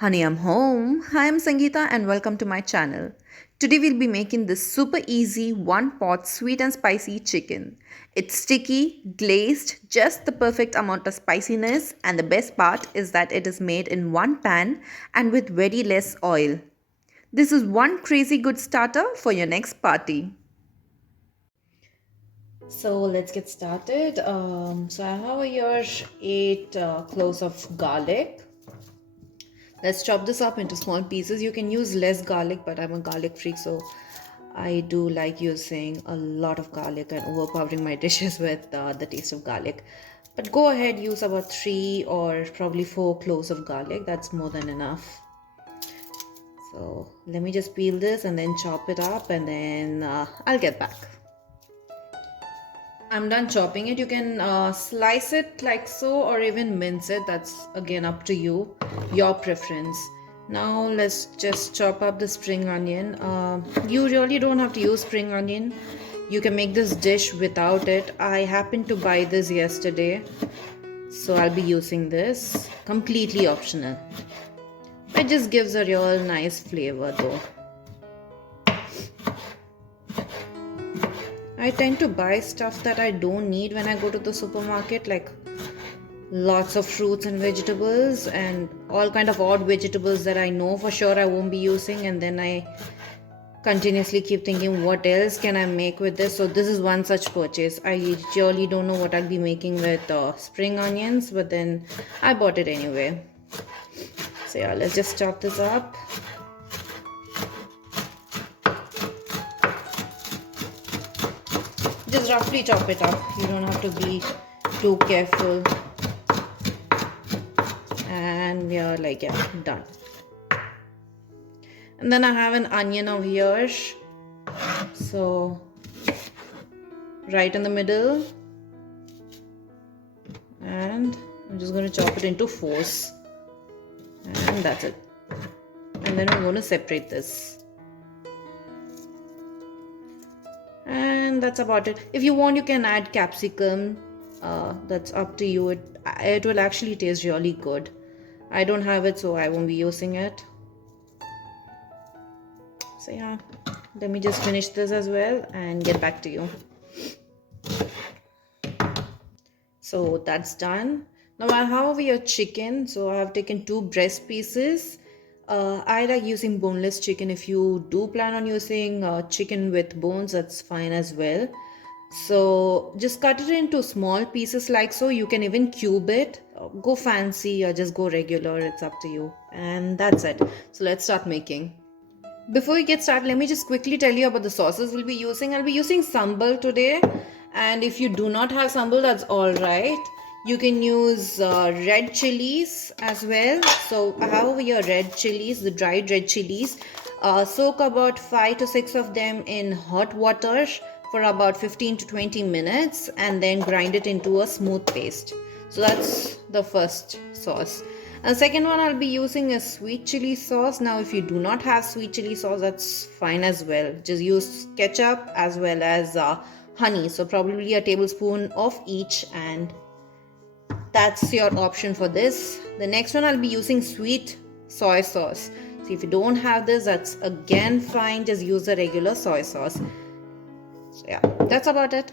Honey, I'm home. Hi, I'm Sangeeta and welcome to my channel. Today we'll be making this super easy one pot sweet and spicy chicken. It's sticky, glazed, just the perfect amount of spiciness, and the best part is that it is made in one pan and with very less oil. This is one crazy good starter for your next party. So let's get started. So I have here 8 cloves of garlic. Let's chop this up into small pieces. You can use less garlic, but I'm a garlic freak, so I do like using a lot of garlic and overpowering my dishes with the taste of garlic. But go ahead, use about 3 or probably 4 cloves of garlic. That's more than enough. So let me just peel this and then chop it up, and then I'll get back. I'm done chopping it. You can slice it like so or even mince it. That's again up to you, your preference. Now let's just chop up the spring onion. You really don't have to use spring onion. You can make this dish without it. I happened to buy this yesterday, so I'll be using this. Completely optional. It just gives a real nice flavor though. I tend to buy stuff that I don't need when I go to the supermarket, like lots of fruits and vegetables and all kind of odd vegetables that I know for sure I won't be using, and then I continuously keep thinking what else can I make with this. So this is one such purchase. I really don't know what I'll be making with spring onions, but then I bought it anyway. So yeah, let's just chop this up. Just roughly chop it up. You don't have to be too careful. And we are like, yeah, done. And then I have an onion over here. So right in the middle. And I'm just going to chop it into fours. And that's it. And then we're going to separate this. And that's about it. If you want, you can add capsicum. That's up to you. It will actually taste really good. I don't have it, so I won't be using it. So yeah, let me just finish this as well and get back to you. So that's done. Now I have your chicken. So I have taken 2 breast pieces. I like using boneless chicken. If you do plan on using chicken with bones, that's fine as well. So just cut it into small pieces like so. You can even cube it. Go fancy or just go regular. It's up to you. And that's it. So let's start making. Before we get started, let me just quickly tell you about the sauces we'll be using. I'll be using Sambal today. And if you do not have Sambal, that's alright. You can use red chilies as well. So I have over here red chilies, the dried red chilies. Soak about 5 to 6 of them in hot water for about 15 to 20 minutes and then grind it into a smooth paste. So that's the first sauce. And the second one I'll be using a sweet chili sauce. Now if you do not have sweet chili sauce, that's fine as well. Just use ketchup as well as honey. So probably a tablespoon of each, and that's your option for this. The next one I'll be using sweet soy sauce. So if you don't have this, that's again fine. Just use the regular soy sauce. So yeah, that's about it.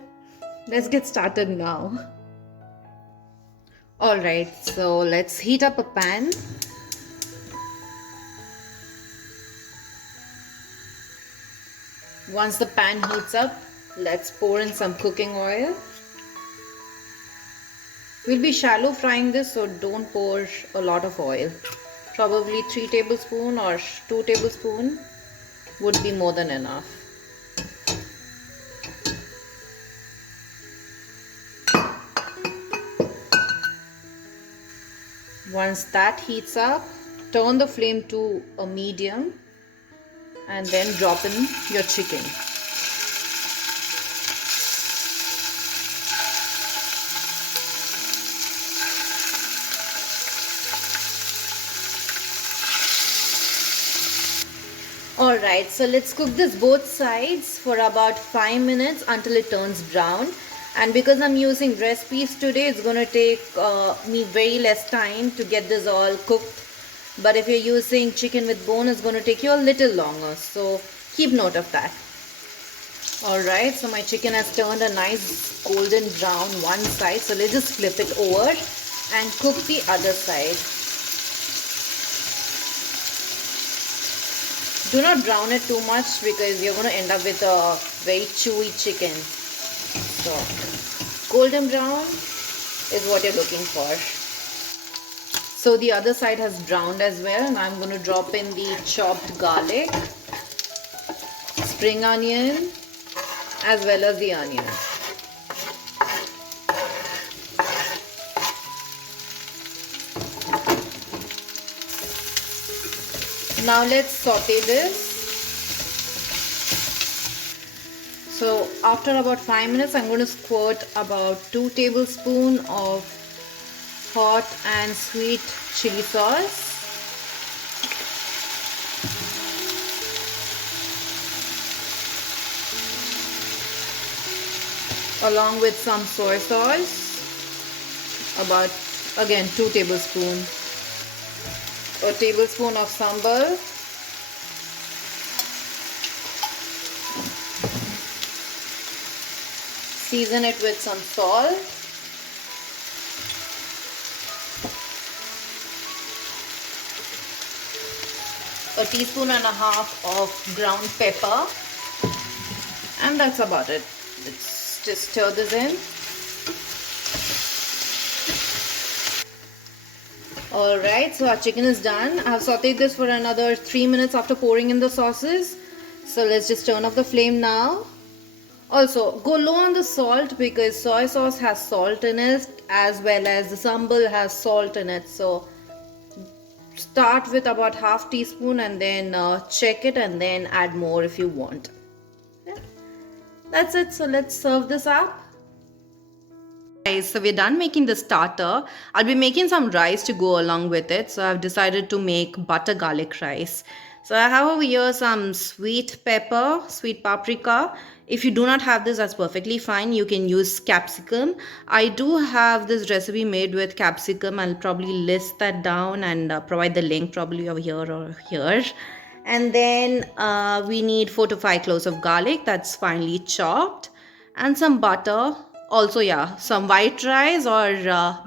Let's get started now. Alright, so let's heat up a pan. Once the pan heats up, let's pour in some cooking oil. We'll be shallow frying this, so don't pour a lot of oil. Probably 3 tablespoons or 2 tablespoons would be more than enough. Once that heats up, turn the flame to a medium and then drop in your chicken. Alright, so let's cook this both sides for about 5 minutes until it turns brown. And because I'm using breast piece today, it's going to take me very less time to get this all cooked But if you're using chicken with bone, it's going to take you a little longer. So keep note of that. Alright, so my chicken has turned a nice golden brown one side. So let's just flip it over and cook the other side. Do not brown it too much because you're going to end up with a very chewy chicken. So golden brown is what you're looking for. So the other side has browned as well. Now I'm going to drop in the chopped garlic, spring onion, as well as the onion. Now let's saute this. So after about 5 minutes, I'm going to squirt about 2 tablespoons of hot and sweet chili sauce. Along with some soy sauce, about again 2 tablespoons, a tablespoon of sambal, season it with some salt, a teaspoon and a half of ground pepper, and that's about it. Let's just stir this in. Alright, so our chicken is done. I have sauteed this for another 3 minutes after pouring in the sauces. So let's just turn off the flame now. Also, go low on the salt because soy sauce has salt in it as well as the sambal has salt in it. So start with about half teaspoon and then check it and then add more if you want. Yeah. That's it. So let's serve this up. Guys, so we're done making the starter. I'll be making some rice to go along with it. So I've decided to make butter garlic rice. So I have over here some sweet pepper, sweet paprika. If you do not have this, that's perfectly fine. You can use capsicum. I do have this recipe made with capsicum. I'll probably list that down and provide the link probably over here or here. And then we need 4 to 5 cloves of garlic that's finely chopped and some butter. Also, yeah, some white rice or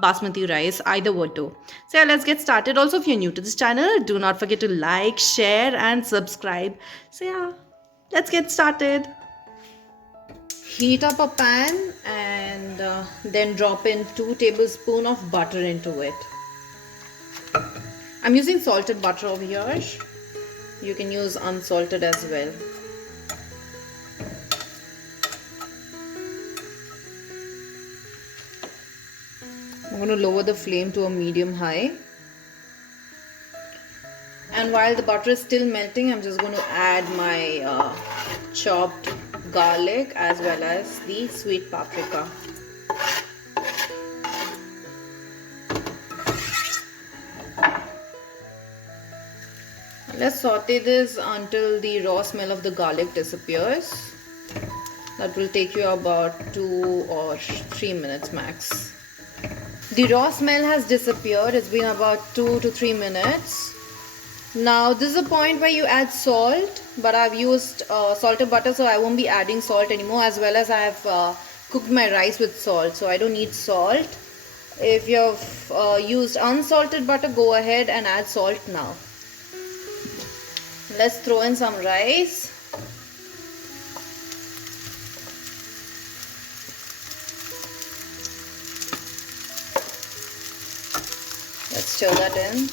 basmati rice, either would do. So yeah, let's get started. Also, if you're new to this channel, do not forget to like, share and subscribe. So yeah, let's get started. Heat up a pan and then drop in 2 tablespoons of butter into it. I'm using salted butter over here. You can use unsalted as well. I'm going to lower the flame to a medium high. And while the butter is still melting, I'm just going to add my chopped garlic as well as the sweet paprika. Let's saute this until the raw smell of the garlic disappears. That will take you about 2 or 3 minutes max. The raw smell has disappeared. It's been about 2 to 3 minutes. Now this is a point where you add salt, but I've used salted butter, so I won't be adding salt anymore, as well as I have cooked my rice with salt, so I don't need salt. If you've used unsalted butter, go ahead and add salt now. Let's throw in some rice. Let's stir that in.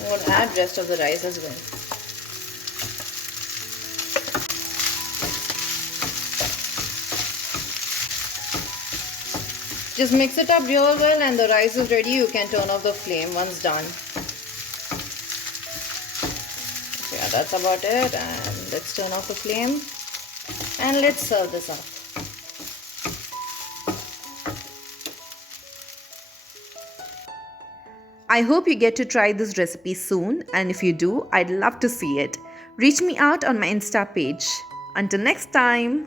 I'm going to add rest of the rice as well. Just mix it up real well and the rice is ready. You can turn off the flame once done. So yeah, that's about it, and let's turn off the flame and let's serve this up. I hope you get to try this recipe soon, and if you do, I'd love to see it. Reach me out on my Insta page. Until next time.